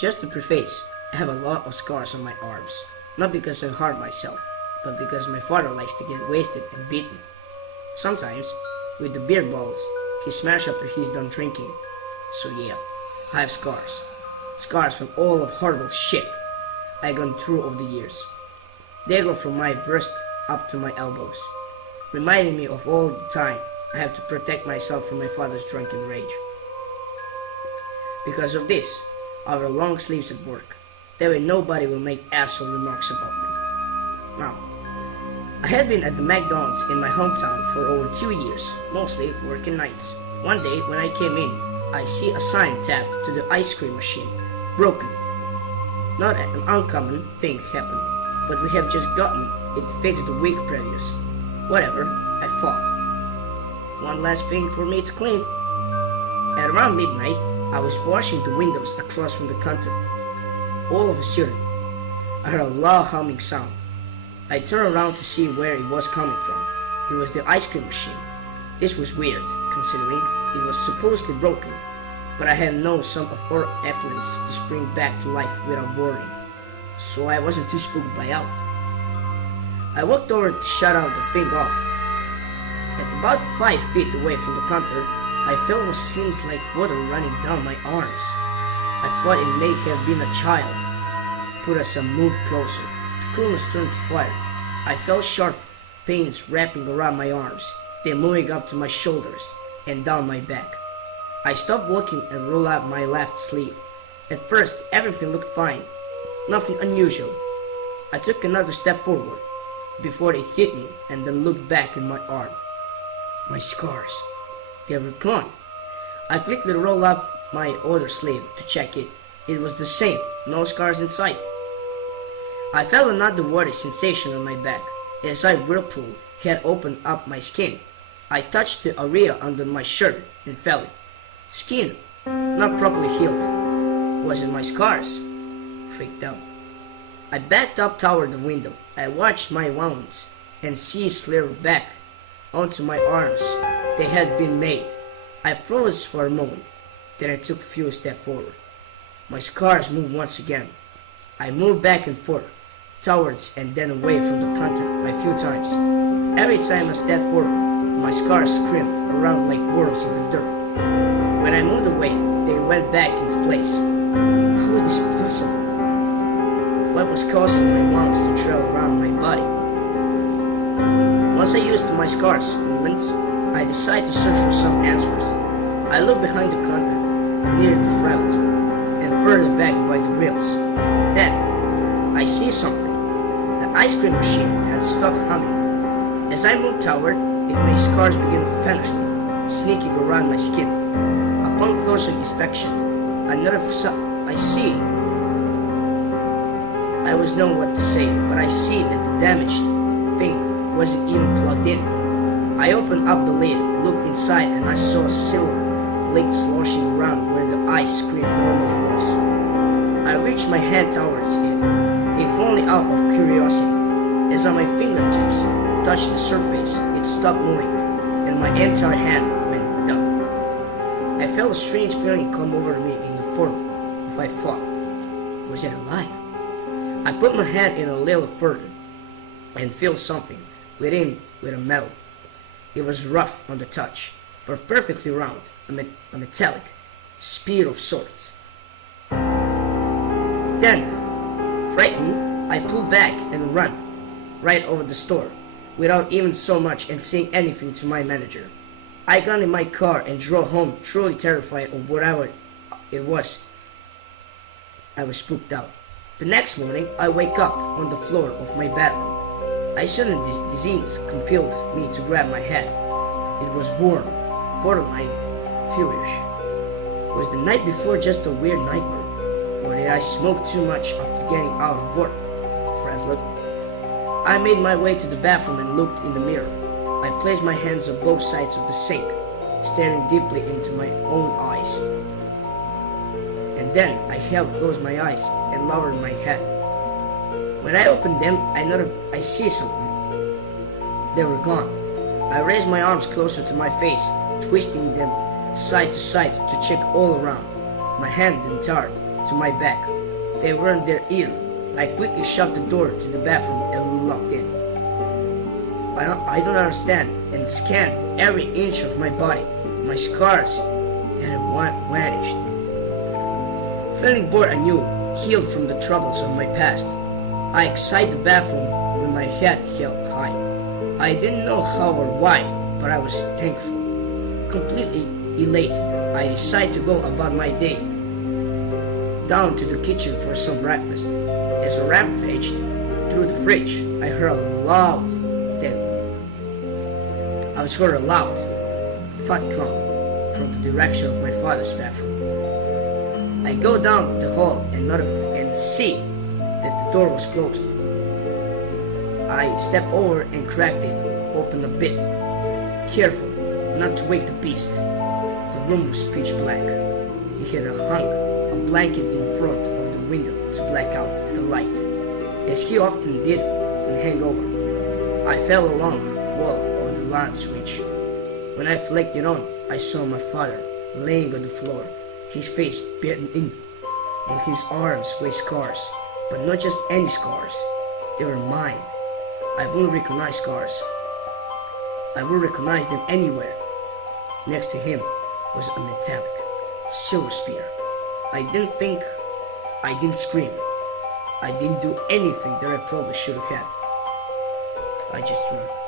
Just to preface, I have a lot of scars on my arms. Not because I harm myself, but because my father likes to get wasted and beat me. Sometimes, with the beer balls, he smashes after he's done drinking. So yeah, I have scars. Scars from all of horrible shit I gone through over the years. They go from my wrist up to my elbows, reminding me of all the time I have to protect myself from my father's drunken rage. Because of this, I wear long sleeves at work. That way nobody will make asshole remarks about me. Now, I had been at the McDonald's in my hometown for over 2 years, mostly working nights. One day when I came in, I see a sign tapped to the ice cream machine, broken. Not an uncommon thing happened, but we have just gotten it fixed the week previous. Whatever, I thought. One last thing for me to clean. At around midnight, I was washing the windows across from the counter. All of a sudden, I heard a loud humming sound. I turned around to see where it was coming from. It was the ice cream machine. This was weird, considering it was supposedly broken, but I had no sum of or effluence to spring back to life without warning, so I wasn't too spooked by it. I walked over to shut out the thing off. At about 5 feet away from the counter, I felt what seems like water running down my arms. I thought it may have been a child. Put as I moved closer, the coolness turned to fire. I felt sharp pains wrapping around my arms, then moving up to my shoulders and down my back. I stopped walking and rolled out my left sleeve. At first, everything looked fine, nothing unusual. I took another step forward before it hit me and then looked back in my arm. My scars, they were gone. I quickly rolled up my other sleeve to check it. It was the same, no scars in sight. I felt another watery sensation on my back as I whirlpool had opened up my skin. I touched the area under my shirt and felt it. Skin, not properly healed. Was it my scars? Freaked out. I backed up toward the window. I watched my wounds and see slither back onto my arms. They had been made. I froze for a moment. Then I took a few steps forward. My scars moved once again. I moved back and forth, towards and then away from the counter a few times. Every time I stepped forward, my scars screamed around like worms in the dirt. When I moved away, they went back into place. How was this possible? What was causing my wounds to trail around my body? Once I used to my scars movements, I decided to search for some answers. I looked behind the counter, near the front, and further back by the grills. Then, I see something. The ice cream machine had stopped humming. As I moved toward it, my scars began vanishing, sneaking around my skin. Upon closer inspection, I see. I was knowing what to say, but I see that the damaged thing wasn't even plugged in. I opened up the lid, looked inside, and I saw a silver liquid sloshing around where the ice cream normally was. I reached my hand towards it, if only out of curiosity. As my fingertips touched the surface, it stopped moving, and my entire hand went down. I felt a strange feeling come over me in the form of I thought, was it alive? I put my hand in a little further and felt something within with a metal. It was rough on the touch, but perfectly round, a metallic spear of sorts. Then, frightened, I pulled back and ran right over the store, without even so much as saying anything to my manager. I got in my car and drove home, truly terrified of whatever it was. I was spooked out. The next morning, I wake up on the floor of my bedroom. I sudden disease compelled me to grab my head. It was warm, borderline feverish. Was the night before just a weird nightmare, or did I smoke too much after getting out of work? Frazzled. I made my way to the bathroom and looked in the mirror. I placed my hands on both sides of the sink, staring deeply into my own eyes. And then I held closed my eyes and lowered my head. When I opened them, I see something. They were gone. I raised my arms closer to my face, twisting them side to side to check all around. My hand then tired, to my back. They weren't there either. I quickly shut the door to the bathroom and locked in. I don't understand and scanned every inch of my body. My scars had vanished. Feeling bored anew, healed from the troubles of my past, I exited the bathroom with my head held high. I didn't know how or why, but I was thankful. Completely elated, I decided to go about my day. Down to the kitchen for some breakfast. As I rampaged through the fridge, I heard a loud fat call from the direction of my father's bathroom. I go down the hall and see that the door was closed. I step over and cracked it open a bit, careful not to wake the beast. The room was pitch black. He had hung a blanket in front of the window to black out the light, as he often did in hangover. I fell along the wall of the light switch. When I flicked it on, I saw my father laying on the floor, his face bitten in. On his arms were scars, but not just any scars. They were mine. I wouldn't recognize scars. I would recognize them anywhere. Next to him was a metallic silver spear. I didn't scream. I didn't do anything that I probably should have had. I just ran.